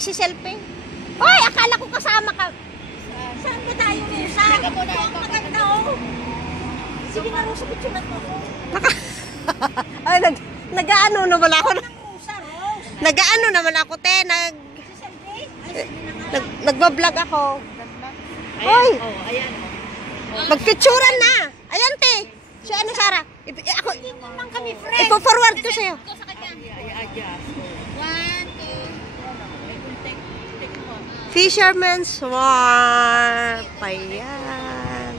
nagsiselfie? Hoy, akala ko kasama ka. Saan ba tayo, Rosa? Maganda, oh. Sige nga, Rosa, picturean mo ko. Ay, nag-ano naman ako. Rosa, Rose. Nag-ano naman ako, te. Nagbablog ako. Hoy! Ayan. Magpicturan na. Ayan, te. Si ano, Sarah? Ako, Naman kami, friends. ipo-forward ko sa'yo. Ito sa kanya. 1, 2. Fisherman's Wharf. Ayan.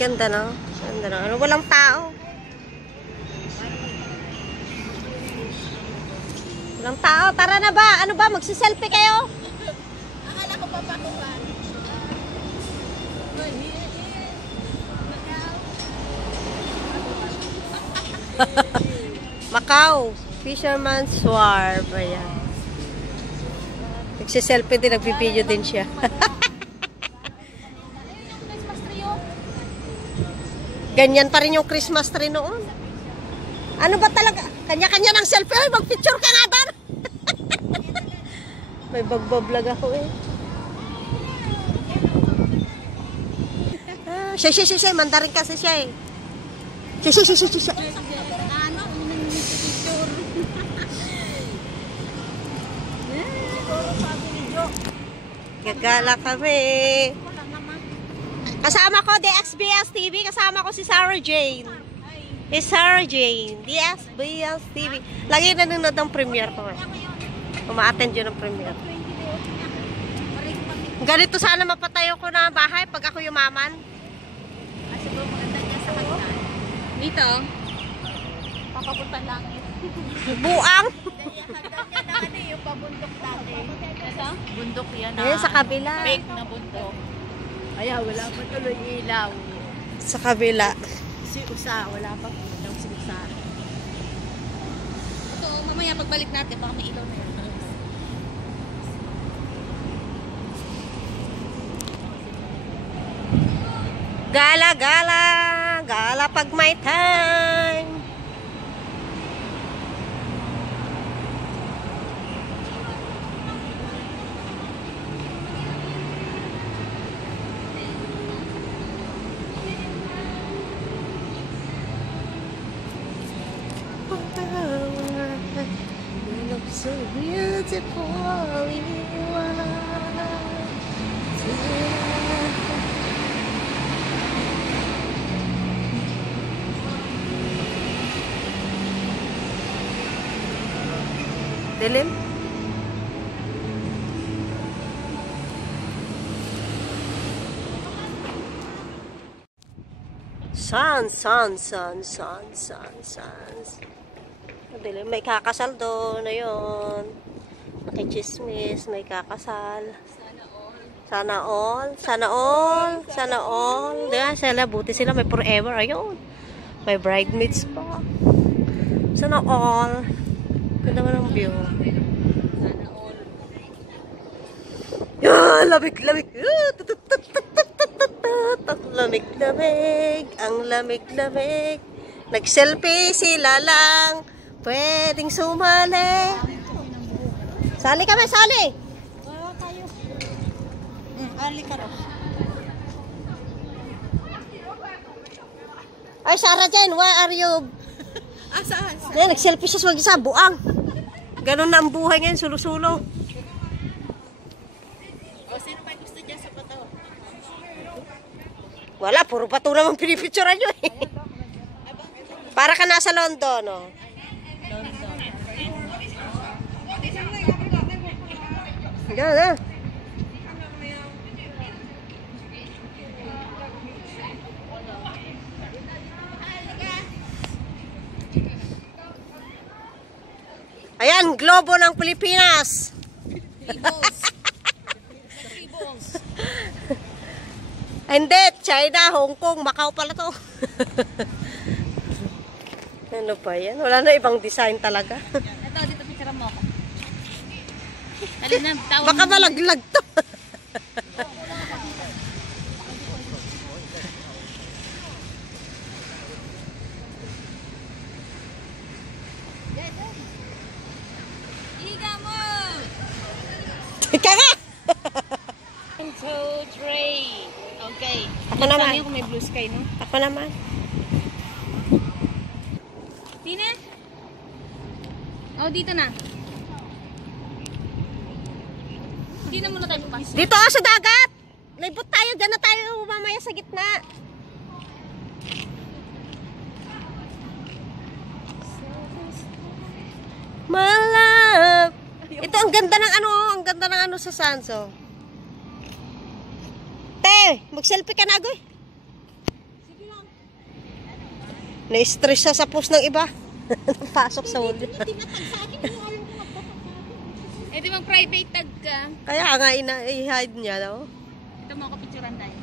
Ganda, no? Ganda, no? Ano, walang tao. Walang tao. Tara na ba? Ano ba? Magsiselfie kayo? Akala ko pa ba ko ba? Macau. Fisherman's Wharf. Ayan. Nagsiselfie din. Nagbibideo din siya. Ganyan pa rin yung Christmas tree noon. Ano ba talaga? Kanya-kanya ng selfie. Ay, mag-picture ka nga doon. May bagbablog ako eh. Siya. Mandarin kasi siya eh. Siya. Gagala kami. Kasama ko, DXBS TV. Kasama ko si Sarah Jane. Sarah Jane. DXBS TV. Lagi nanonood ng premiere ko. Uma-attend yun ng premiere. Ganito sana mapatayo ko na bahay pag ako yumaman. Siguro maganda niya sa kanila. Dito. Papapunta langit. Buang. Hanggang niya na yung pabundok dati. Ito? Bundok yan Eh, sa kabila. Fake na bundok. Kaya wala pa tuloy ilaw. Sa kabila. Si Usa, wala pa ilaw si Usa. Ito, mamaya pagbalik natin, baka may ilaw na yun. Gala pag may time. You look so beautiful in your eyes. Dilim? Sun. Dilim. May kakasal doon. Ayun. Nakichismis. May kakasal. Sana all. Diba? Sila, buti sila. May forever. Ayun. May bridesmaids pa. Sana all. Ganda mo ng view. Yan! Lamig! Ang lamig. Nag-selfie sila lang. Pwedeng sumali. Sali kami, sali! Tayo. Ali ka rin. Ay, Sarah Jane, where are you? Saan? Yan, nag-selfie siya sa mag-isa, buang. Ganon na ang buhay ngayon, sulo-sulo. O, sino ba gusto dyan sa bato? Wala, puro bato naman pinipicturan nyo eh. Para ka nasa London, oh. Yan, ha? Ayan, globo ng Pilipinas. Hindi, China, Hong Kong, Macau pala to. Ano pa yan? Wala na ibang design talaga. Ito, dito picture mo ako. Baka malaglag to. Ika nga! 1, 2, 3. Okay. Ako naman. Sana yung kung may blue sky, no? Ako naman. Tina? Oh, dito na. Hindi na muna tayo papasok. Dito sa dagat! Libot tayo, dyan na tayo mamaya sa gitna. My love. Ito ang ganda ng ano sa Sanso. Te, mag-selfie ka na agoy. Sige lang. Na-stress siya sa post ng iba. Pasok sa ulo. Tinatag sa akin. Hindi alam ko magtatag sa akin. Eh, di mag-private tag ka. Kaya nga i-hide niya, no? Ito mo ako picturean tayo.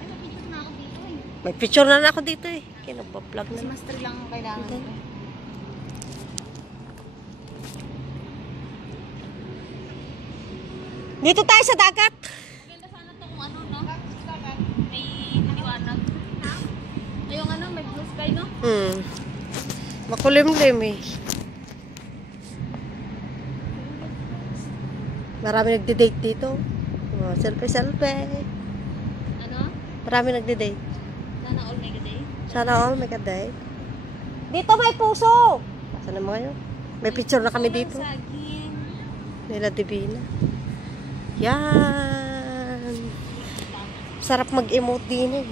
Ay, may picture na ako dito eh. May picture na ako dito eh. Kinabba-vlog Si na. Master lang ang kailangan. Okay. Dito tayo sa dagat. Maganda sana to kung ano, no? May maliwanag. Ay, yung ano, may blue sky, no? Makulimlim eh. Marami nagde-date dito. Oh, selfie. Ano? Marami nagde-date. Sana all mega day. Sana all may ka-date. Dito may puso! Saan naman kayo? May picture na kami dito. Saging. Nila Divina. Yan. Sarap mag-emote din eh.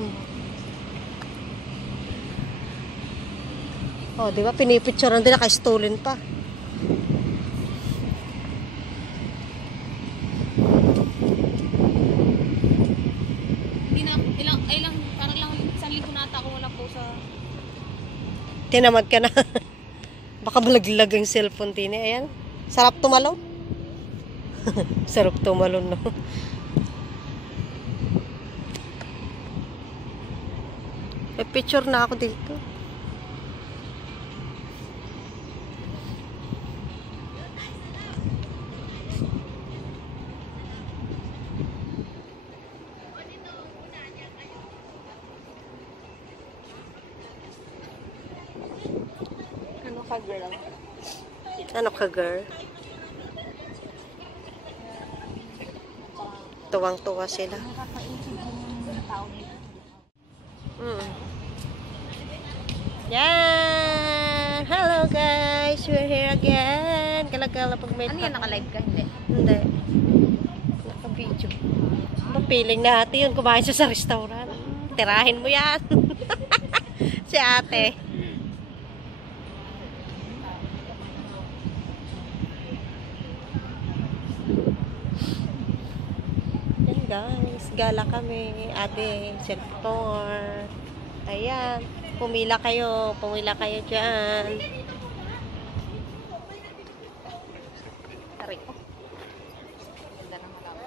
Oh, di ba? Pinipicturean din, naka-stolen pa. Hindi na, parang lang isang linggo na ata ako wala po sa... Tinamad ka na. Baka malaglag ang cellphone din eh. Ayan. Sarap tumalon. Sarap tumalon, no? May picture na ako dito. Ano ka, girl? Ano ka, girl? Tuwang-tuwa sila. Nakakaisip yung tao dito. Yan! Hello guys! We're here again. Kalagala pag may... Ano yan, naka-live ka? Hindi. Hindi. Naka-video. Mapiling na ate yun. Kumain siya sa restaurant. Tirahin mo yan. Si ate. Yan guys. Gala kami. Ate, self-tour. Ayan. Pumila kayo. Pumila kayo dyan. Tarik ko. Ganda ng malawa.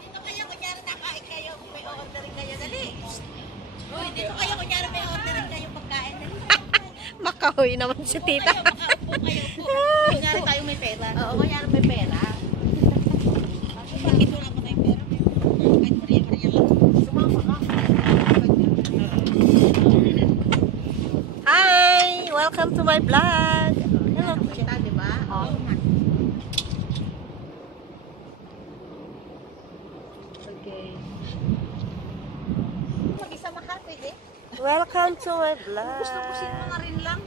Dito kayo, kunyari nakain kayo, may ordering kayo, dali. Uy, dito kayo, kunyari may ordering kayo pagkain, dali. Makahoy naman si tita. Makaupo kayo po. Kunyari tayo may pera. Oo, kunyari may pera. Bakit wala pa tayong pera? Kahit Maria lang. Sumama ka. Hi! Welcome to my vlog. Hello. Kita, di ba? Oo. Okay. Mag-isa mahal, pwede? Welcome to my vlog. Gusto mo nga rin lang.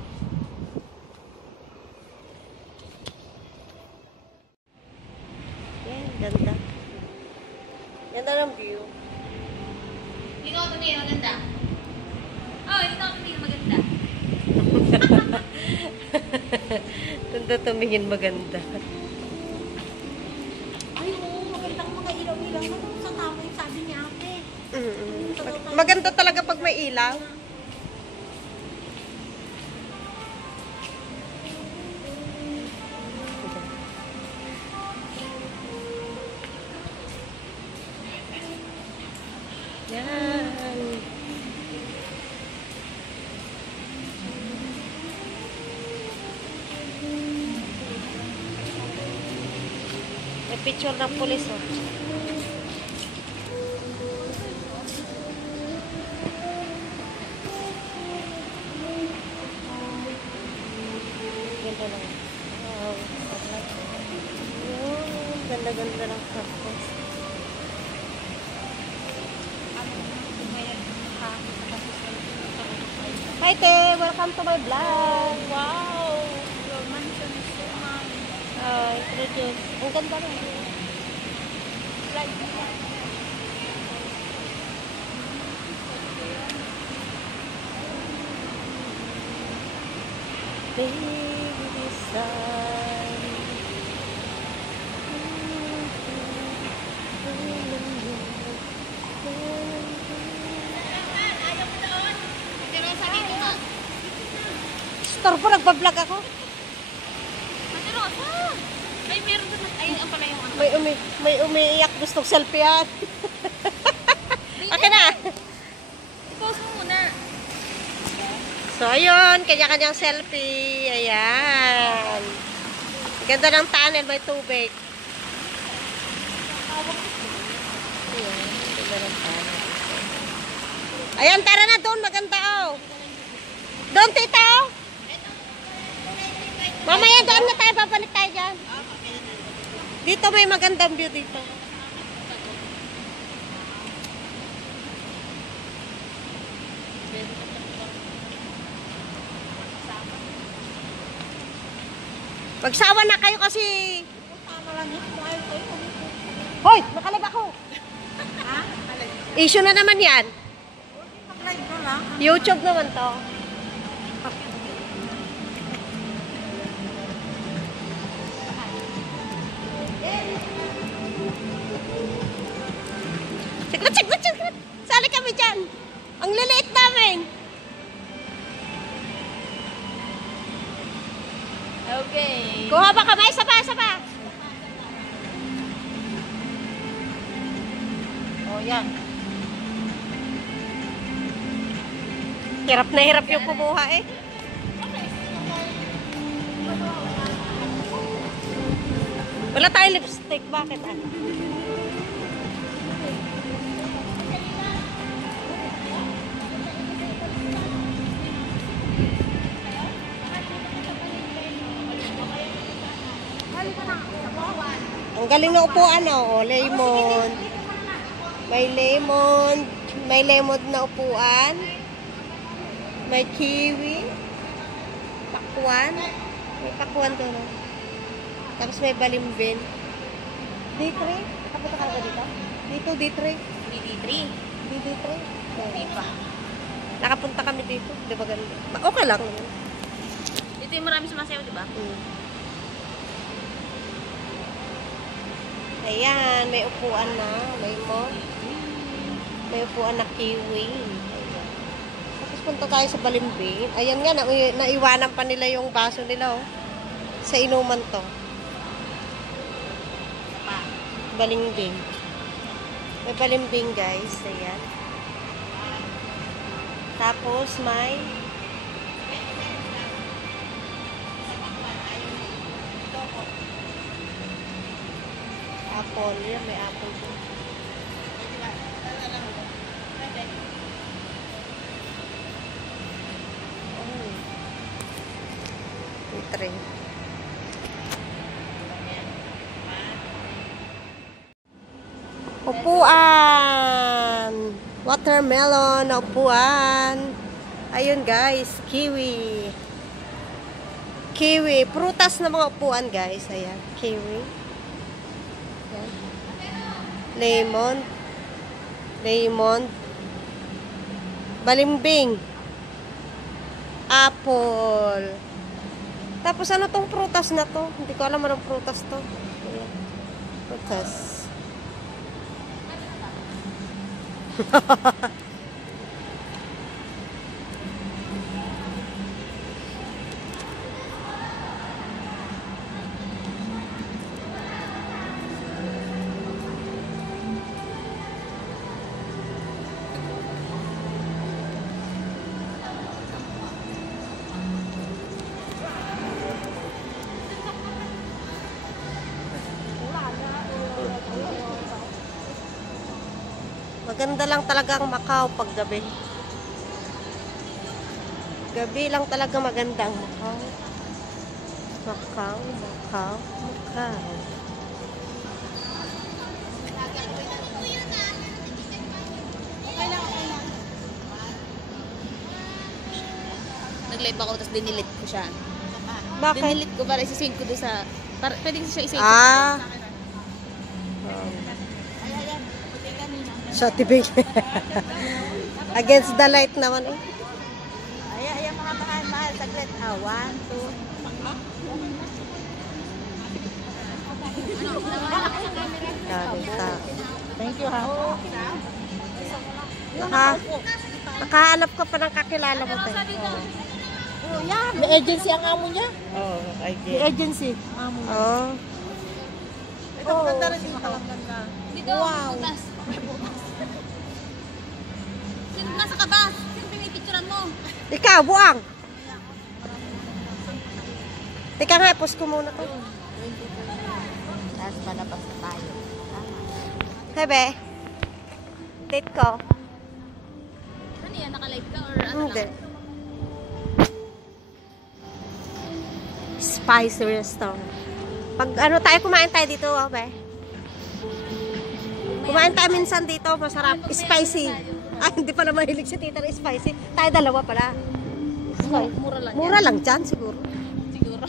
Yan, ganda. Ganda ng view. Ikaw tumingin, maganda. Oh, ikaw tumingin, maganda. Ganda tumingin maganda. Ay, oo, magandang mga ilaw-ilaw. Ano sa tama yung sabi ni ate? Maganda talaga pag may ilaw. Yan. May picture ng pulis, oh. Ganda lang. Wow. Yun, Ganda-ganda ng circus. Hi, Te! Welcome to my vlog! Wow! Your mansion is so nice. Introduce. Ang ganda rin. Like, Baby sun. Teresa, dito na. Store po, nagpa-vlog ako. Teresa! Ay, meron doon. Ayun ang pala yung ano. May umiiyak, gustong selfie yan. Okay na. I-post mo muna. So, ayun, kanya-kanyang selfie. Ayan. Ganda ng tunnel, may tubig. Ayan, ganda ng tunnel. Ayan, tara na doon, maganda oh. Doon, tita oh. Mamaya doon na tayo, babalik tayo dyan. Dito may magandang view dito. Magsawa na kayo kasi... Hoy! Nakalag ako! Issue na naman yan. YouTube naman to. Sikret, sikret, sikret! Sali kami dyan. Ang liliit namin. Okay. Kuha ba kamay? Isa pa, isa pa. Oh, yan. Hirap na hirap yung kumuha eh. Wala tayong lipstick. Bakit ah? Ang galing na upuan oh. Lemon. May lemon. May lemon na upuan. May kiwi. Pakwan. May pakwan doon oh. Tapos may balimbin. D3? Nakapunta ka na dito? Dito, D3. DD3. D3? Hindi pa. Nakapunta kami dito. Di ba ganda? Okay lang. Dito yung marami sumasayaw, di ba? Ayan, may upuan na. Lemon. May upuan na kiwi. Ayan. Tapos punta tayo sa balimbing. Ayan nga, naiwanan pa nila yung baso nila oh. Sa inuman to. Balimbing. May balimbing guys. Ayan. Tapos may apple. Yan, may apple po. Oh. May tray. Upuan. Watermelon na upuan. Ayun guys, kiwi. Kiwi. Prutas na mga upuan guys. Ayan, kiwi. Ayan. Lemon. Lemon. Balimbing. Apple. Tapos ano tong prutas na to? Hindi ko alam anong prutas to. Ayan. Prutas. Maganda lang talaga ang Macau pag gabi. Gabi lang talaga maganda ang Macau. Macau, Macau, Macau. Nag-live ako, tapos dinilit ko siya. Bakit? Dinilit ko para isisave ko doon sa... Para, pwede siya isave Ah. sa akin. So, tibig. Against the light naman eh. Ayan, mga mahal. Saglit. 1, 2. Thank you, ha. Nakahanap ka pa ng kakilala mo tayo. Oh, yan. May agency ang amo niya. Oh, I May get. agency. Amo niya. Oh. Ito, maganda rin dito. Dito, wow. Butas. Sino nasa kabas? Sino pinipicturan mo? Ikaw, buang. Teka nga, post ko muna to. Tapos palabas na tayo. Hebe, date ko. Ano yan? Naka-live ka or ano Hindi. lang? Spicy restaurant. Pag ano tayo, kumain tayo dito, Hebe. Kumain tayo minsan dito, masarap. Spicy. Ay, hindi pala mahilig si tita ng spicy. Tayo dalawa pala. Mura lang Mura lang dyan, siguro. Siguro.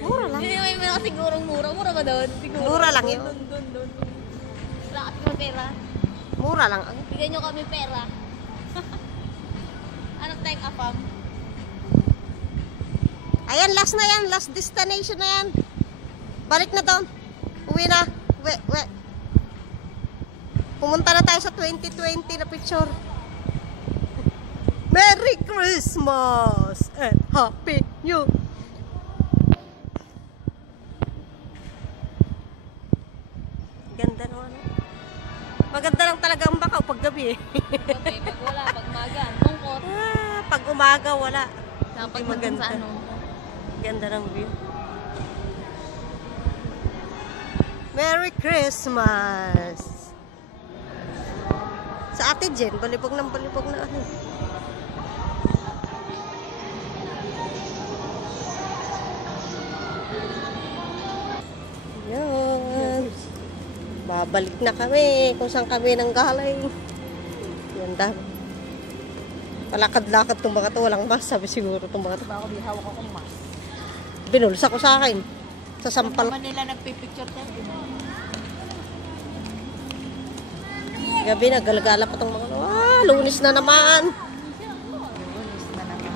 Mura lang. Hindi may mga sigurong mura. Mura ba doon? Siguro. Mura lang yun. Doon. Wala kasi kami pera. Mura lang. Bigyan nyo kami pera. Anong time apam? Ayan, last na yan. Last destination na yan. Balik na doon. Uwi na. Uwi. Pumunta na tayo sa 2020 na picture. Merry Christmas and Happy New Year. Ganda naman. Maganda lang talaga ang Bakaw pag gabi. Gabi, pag wala, pag maga. Mungkot. Pag umaga wala. Napag Hindi maganda. sa ano. Ganda ng view. Merry Christmas! Sa Ate Jen, balibog na ano. Yan. Babalik na kami kung saan kami nang galing. Yan daw. Palakad-lakad itong mga to. Walang mas. Sabi siguro itong mga to. Baka di hawak akong mask. Binulsa ko sa akin. Sa sampal. Naman nila nagpipicture tayo. Gabi na, galagala pa itong mga to. Lunis na naman. Lunis na naman.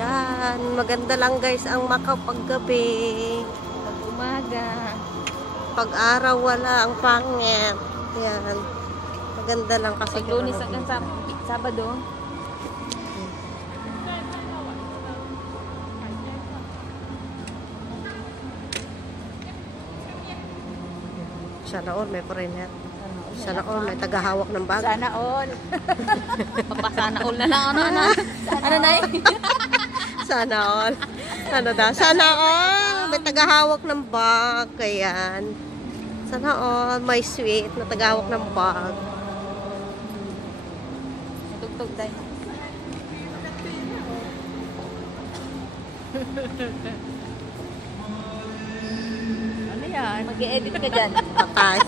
Yan. Maganda lang guys ang Macau pag gabi. Pag umaga. Pag araw wala ang pangit. Yan. Maganda lang kasi. Pag lunis hanggang Sabado. Sana all may foreigner. Sana all may tagahawak ng bag. Sana all. Papasana all na lang. Ano na eh? Sana all. Ano daw? Sana all may tagahawak ng bag. Ayan. Sana all may sweet na tagahawak ng bag. Tugtog tayo. Ano yan? Mag-e-edit ka dyan. Patay.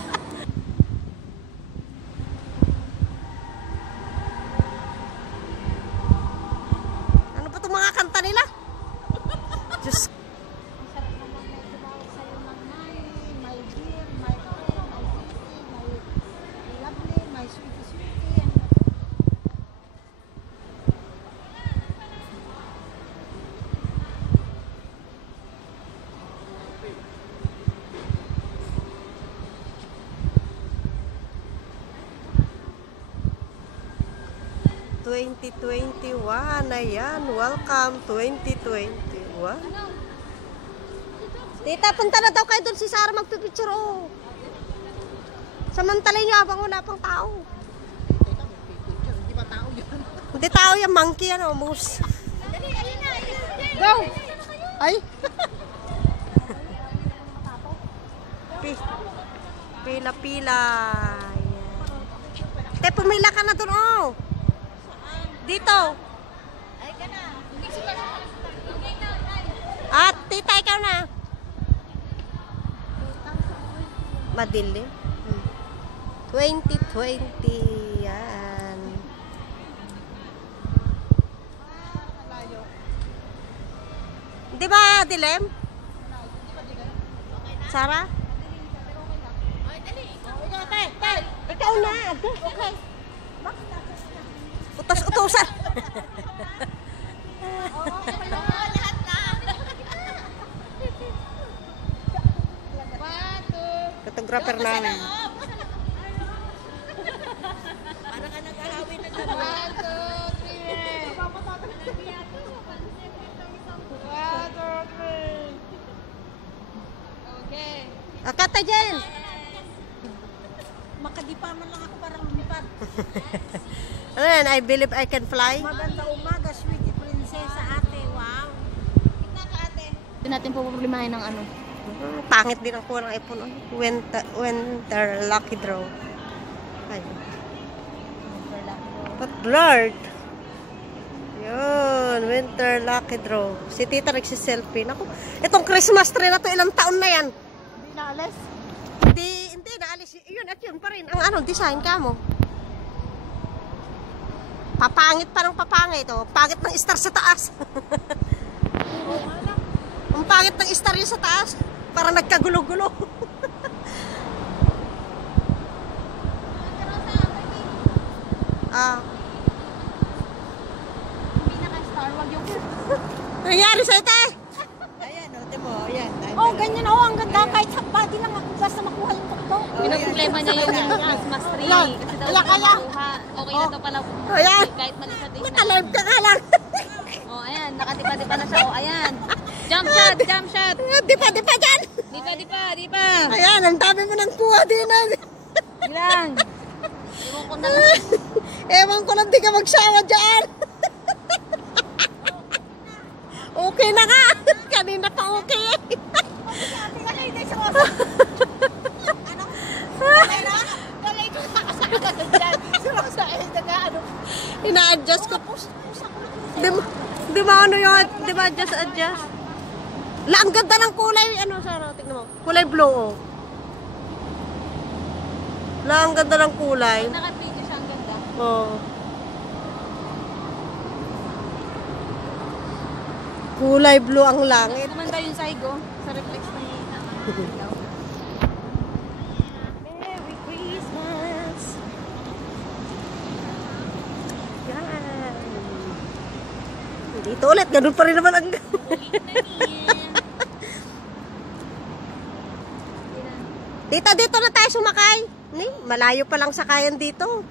Ano pa itong mga kanta nila? Diyos. My dear, my friend, my sissy, my lovely, my sweetie. Ayan, welcome 2021. Tita, punta na daw kayo doon si Sarah magpipicture, oh. Samantalay nyo habang wala pang tao. Hindi ba tao yun? Hindi tao yan, monkey yan, oh, moose. Go! Ay! Pila-pila. Te, pumila ka na doon, oh. Dito. Ay ka na. At, tita, ikaw na. Madilim. 2020. Yan. Di ba, Dilem? Sarah? Ikaw na. Okay. Utos-utosan. Lahat na. Photographer namin. Parang ka nag-ahawi na naman. Akata dyan. Makadipa man lang ako parang lumipad. Ano yan? I believe I can fly. Maganda umaga, sweetie prinsesa ate. Wow. Tignan ka ate. Hindi natin po problemahin ng ano. Pangit din ang kurang iPhone. Winter lucky draw. Ay. But blurred. Yun. Winter lucky draw. Si tita nagsiselfie. Naku, itong Christmas tree na to, ilang taon na yan? Hindi naalis. Hindi, naalis. Yun at yun pa rin. Ang ano, design ka mo. Papangit pa ng papangit. Oh. Pangit ng star sa taas. Ang pangit ng star yun sa taas. Parang nagkagulo-gulo. Ah. Pinaka-star, wag yung... Nangyari sa'yo, te? Ayan, o, timo, ayan. Oh, ganyan oh, ang ganda. Kahit body lang ako basta makuha yung tukto. Pinaproblema niya yung Christmas tree. Kasi daw kaya. nakuha. Okay na daw pala. Ayan. Kahit mali sa tingnan. Nakalive ka nga lang. Oh, ayan. Nakatipa-tipa na siya. Oh, ayan. Jump shot, jump shot. Di pa dyan. Di pa. Ayan, ang dami mo ng kuha din. Ilang. Iwan ko na lang. Ewan ko lang di ka magsawa dyan. Okay na nga. Kanina pa okay. Ina-adjust ko. Di ba ano yun? Di ba adjust? La, ang ganda ng kulay. Ano, Sarah? Tignan mo. Kulay blue, oh. La, ang ganda ng kulay. Naka-video siya. Ang ganda. Oh. Kulay blue ang langit. Naman ba yung saigo? Sa reflex na yun. Merry Christmas! Yan. Dito ulit, ganun pa rin naman ang... Tita, dito na tayo sumakay. Ni, malayo pa lang sakayan dito.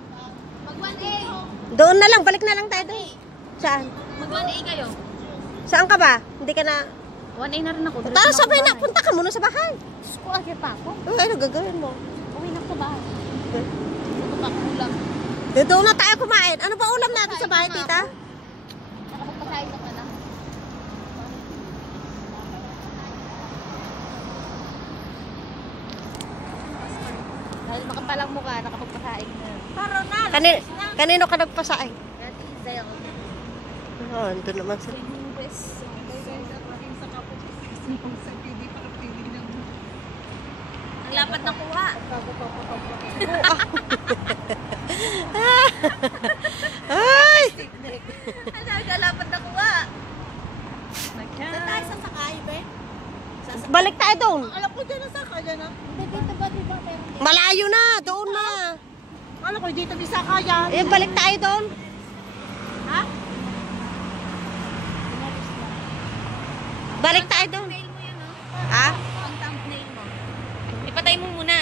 Mag-1A. Doon na lang, balik na lang tayo doon. Saan? Mag-1A kayo. Saan ka ba? Hindi ka na... 1A na rin ako. Tara, sabay na, punta ka muna sa bahay. Diyos ko, agad pa ako. Ano gagawin mo? Uwi na sa bahay. Ito pa ulam. Doon na tayo kumain. Ano ba ulam natin sa bahay, tita? Nakapagpasahin ka na lang. Dahil makapalang mukha, nakapagpasahin na. Kanino ka nagpasain? Dati Isay ako. Oh, doon naman sa... Ang lapad na kuha. Ay! Ang lapad na kuha. Saan tayo sasakay, be? Balik tayo doon. Alam ko dyan nasakay, dyan ah. Dito ba, diba? Malayo na, doon na. Alam ko, dito di sakay yan. Eh, balik tayo doon. Ha? Balik tayo doon. Thumbnail mo yun, oh. Ha? Ang thumbnail mo. Ipatay mo muna.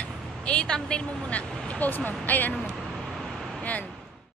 Eh, thumbnail mo muna. I-post mo. Ay, ano mo.